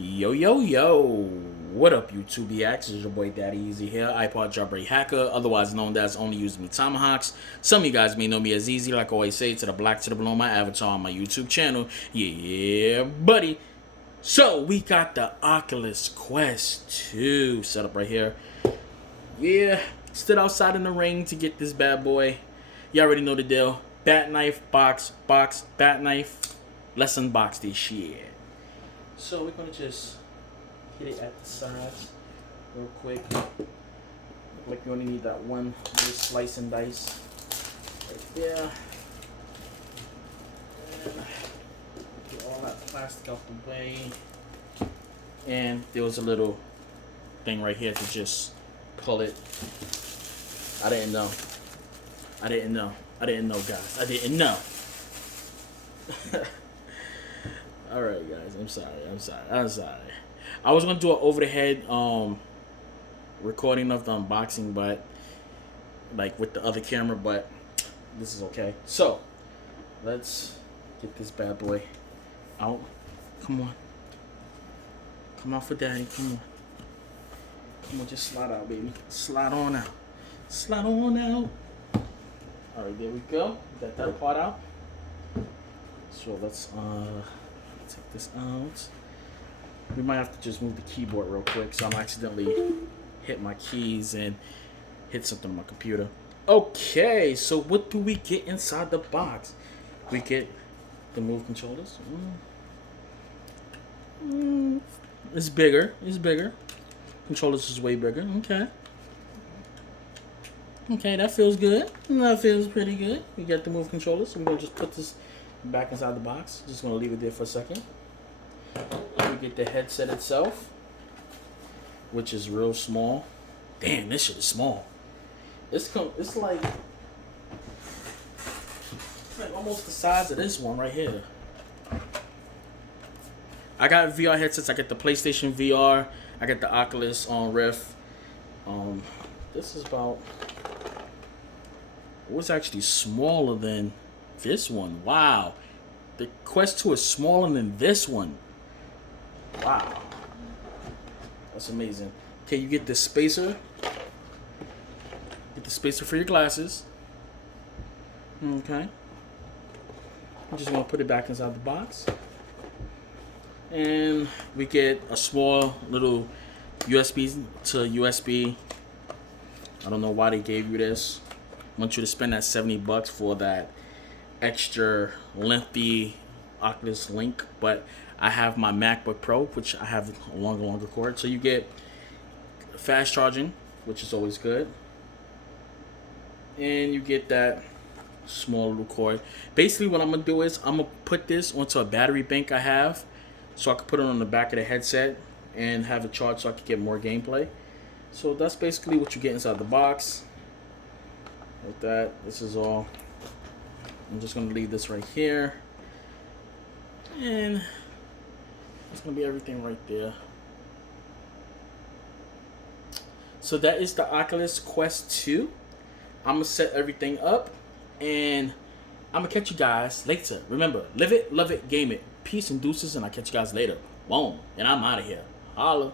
Yo, yo, yo. What up, YouTube It's your boy Daddy Easy here, iPod jailbreak hacker, otherwise known as Only Using Me Tomahawks. Some of you guys may know me as Easy, like I always say, to the black to the blue, my avatar on my YouTube channel. Yeah, buddy. So, we got the Oculus Quest 2 set up right here. Yeah, stood outside in the rain to get this bad boy. You already know the deal. Bat knife, box, bat knife. Let's unbox this shit. So we're gonna just hit it at the sides real quick. Like you only need that one little slice and dice right there. And get all that plastic out the way. And there was a little thing right here to just pull it. I didn't know, guys. I didn't know. Alright, guys. I'm sorry. I was gonna do an over the head recording of the unboxing, but like with the other camera, but this is okay. So let's get this bad boy out. Come on for daddy. Come on, just slide out, baby. Slide on out. Alright, there we go. Got that part out. So let's take this out. We might have to just move the keyboard real quick, so I'm accidentally hit my keys and hit something on my computer. Okay, so what do we get inside the box? We get the move controllers. It's bigger. Controllers is way bigger. Okay, that feels good. That feels pretty good. We got the move controllers. So we're gonna just put this back inside the box. Just gonna leave it there for a second. We get the headset itself, which is real small. Damn, this shit is small. It's like almost the size of this one right here. I got VR headsets. I got the PlayStation VR. I got the Oculus on Rift. This is about. It was actually smaller than this one. Wow. The Quest 2 is smaller than this one. Wow. That's amazing. Okay, you get the spacer. Get the spacer for your glasses. Okay. I just want to put it back inside the box. And we get a small little USB to USB. I don't know why they gave you this. I want you to spend that $70 for that extra lengthy Oculus link, but I have my MacBook Pro, which I have a longer cord. So you get fast charging, which is always good, and you get that small little cord. Basically, what I'm gonna do is I'm gonna put this onto a battery bank I have, so I can put it on the back of the headset and have it charged, so I can get more gameplay. So that's basically what you get inside the box. Like that. This is all. I'm just gonna leave this right here, and it's gonna be everything right there. So that is the Oculus Quest 2. I'm gonna set everything up, and I'm gonna catch you guys later. Remember, live it, love it, game it. Peace and deuces, and I'll catch you guys later. Boom, and I'm out of here. Holla.